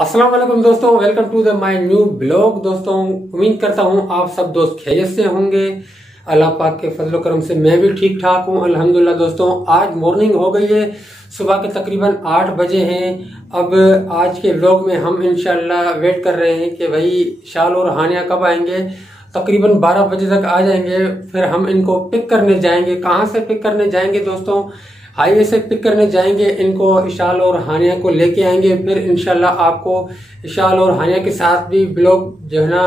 अस्सलाम वालेकुम दोस्तों, welcome to the my new blog. दोस्तों उम्मीद करता हूँ आप सब दोस्त खैरियत से होंगे। अल्लाह पाक के फजल करम से मैं भी ठीक ठाक हूँ अल्हम्दुलिल्लाह। दोस्तों आज मॉर्निंग हो गई है, सुबह के तकरीबन 8 बजे हैं। अब आज के व्लॉग में हम इंशाल्लाह वेट कर रहे हैं कि भाई शाल और हानिया कब आएंगे। तकरीबन 12 बजे तक आ जाएंगे, फिर हम इनको पिक करने जाएंगे। कहाँ से पिक करने जाएंगे दोस्तों? हाईवे से पिक करने जाएंगे इनको, इशाल और हानिया को लेके आएंगे। फिर इंशाल्लाह आपको इशाल और हानिया के साथ भी ब्लॉग जो है ना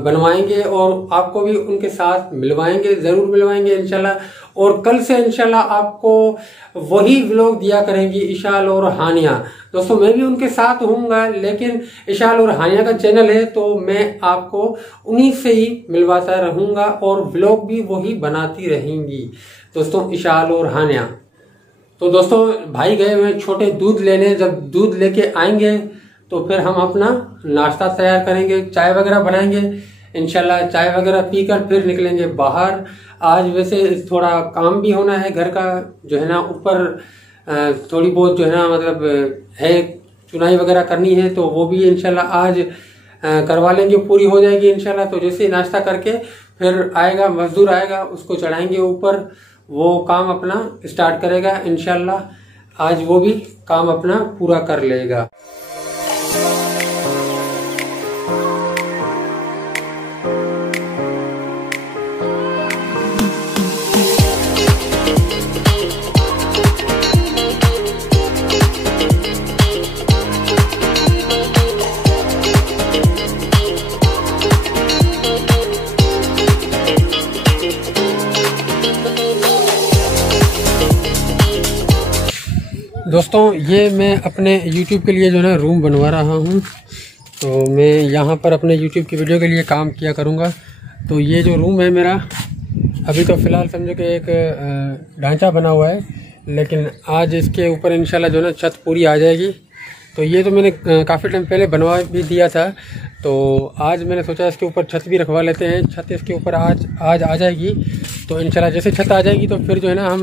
बनवाएंगे और आपको भी उनके साथ मिलवाएंगे, जरूर मिलवाएंगे इंशाल्लाह। और कल से इंशाल्लाह आपको वही ब्लॉग दिया करेंगी इशाल और हानिया। दोस्तों मैं भी उनके साथ हूँगा, लेकिन इशाल और हानिया का चैनल है तो मैं आपको उन्हीं से ही मिलवाता रहूंगा और ब्लॉग भी वही बनाती रहेंगी दोस्तों, इशाल और हानिया। तो दोस्तों भाई गए हुए छोटे दूध लेने, जब दूध लेके आएंगे तो फिर हम अपना नाश्ता तैयार करेंगे, चाय वगैरह बनाएंगे इंशाल्लाह। चाय वगैरह पीकर फिर निकलेंगे बाहर। आज वैसे थोड़ा काम भी होना है घर का, जो है ना ऊपर थोड़ी बहुत जो है ना मतलब है चुनाई वगैरह करनी है, तो वो भी इंशाल्लाह आज करवा लेंगे, पूरी हो जाएगी इंशाल्लाह। तो जैसे नाश्ता करके फिर आएगा मजदूर आएगा, उसको चढ़ाएंगे ऊपर, वो काम अपना स्टार्ट करेगा इंशाल्लाह। आज वो भी काम अपना पूरा कर लेगा। दोस्तों ये मैं अपने YouTube के लिए जो है ना रूम बनवा रहा हूँ, तो मैं यहाँ पर अपने YouTube की वीडियो के लिए काम किया करूँगा। तो ये जो रूम है मेरा, अभी तो फ़िलहाल समझो कि एक ढांचा बना हुआ है, लेकिन आज इसके ऊपर इंशाल्लाह जो है ना छत पूरी आ जाएगी। तो ये तो मैंने काफ़ी टाइम पहले बनवा भी दिया था, तो आज मैंने सोचा इसके ऊपर छत भी रखवा लेते हैं। छत इसके ऊपर आज आ जाएगी, तो इंशाल्लाह जैसे छत आ जाएगी तो फिर जो है ना हम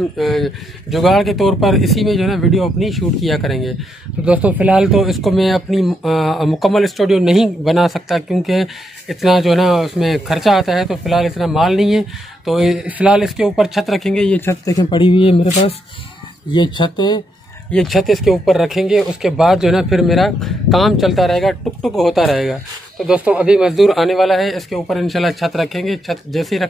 जुगाड़ के तौर पर इसी में जो है ना वीडियो अपनी शूट किया करेंगे। तो दोस्तों फ़िलहाल तो इसको मैं अपनी मुकम्मल स्टूडियो नहीं बना सकता, क्योंकि इतना जो है ना उसमें खर्चा आता है, तो फ़िलहाल इतना माल नहीं है। तो फ़िलहाल इसके ऊपर छत रखेंगे। ये छत देखें पड़ी हुई है मेरे पास, ये छत इसके ऊपर रखेंगे। उसके बाद जो है ना फिर मेरा काम चलता रहेगा, टुक टुक होता रहेगा। तो दोस्तों अभी मजदूर आने वाला है, इसके ऊपर इंशाल्लाह छत रखेंगे। छत जैसे ही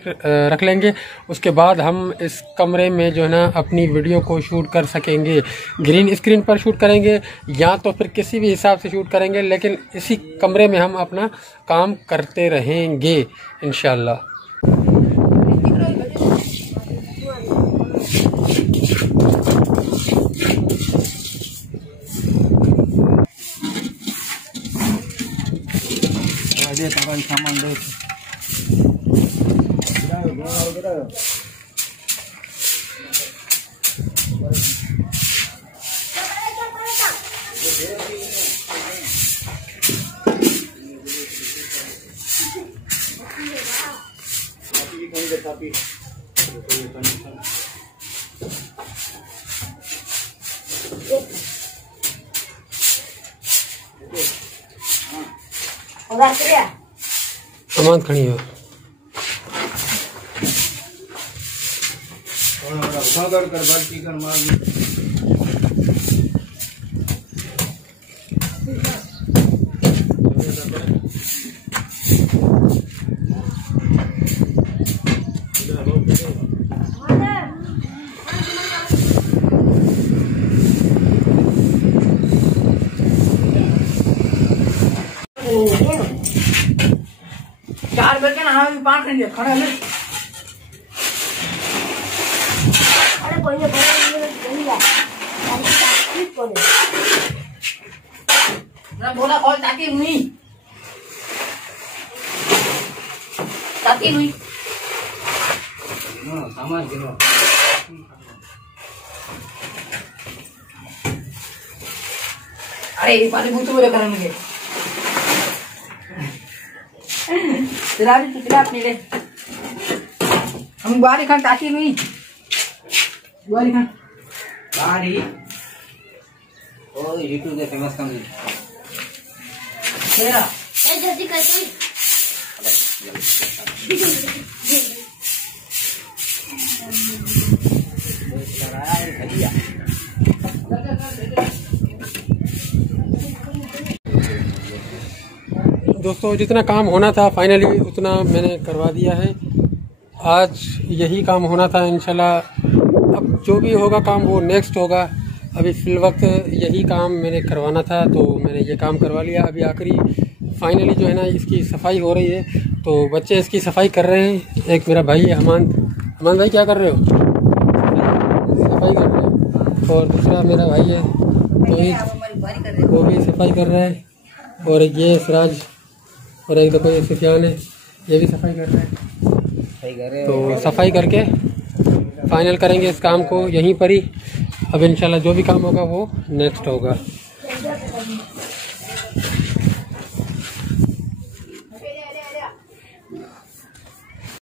रख लेंगे, उसके बाद हम इस कमरे में जो है ना अपनी वीडियो को शूट कर सकेंगे। ग्रीन स्क्रीन पर शूट करेंगे या तो फिर किसी भी हिसाब से शूट करेंगे, लेकिन इसी कमरे में हम अपना काम करते रहेंगे इंशाल्लाह। सामान दे सामान खड़ी हो चार बजे ना हम 5 घंटे खड़ा है। अरे कोई नहीं ना बोला कॉल ताकि हुई सामान गिरो। अरे ये पानी बूतू बोले करेंगे चला अपनी ले हम बारी खान ताकि नहीं बारी खान बारी ओ यूट्यूब के फेमस कम तेरा जल्दी कर तू। दोस्तों जितना काम होना था फाइनली उतना मैंने करवा दिया है। आज यही काम होना था इंशाल्लाह। अब जो भी होगा काम वो नेक्स्ट होगा। अभी फिल वक्त यही काम मैंने करवाना था तो मैंने ये काम करवा लिया। अभी आखिरी फाइनली जो है ना इसकी सफाई हो रही है। तो बच्चे इसकी सफाई कर रहे हैं। एक मेरा भाई है अमान भाई, क्या कर रहे हो? सफाई कर रहे हैं। और दूसरा मेरा भाई है तो वो भी सफाई कर रहा है। और ये सिराज और एक देखो ये सुफियान है, ये भी सफाई कर रहा है। तो सफाई करके फाइनल करेंगे इस काम को यहीं पर ही। अब इंशाल्लाह जो भी काम होगा वो नेक्स्ट होगा।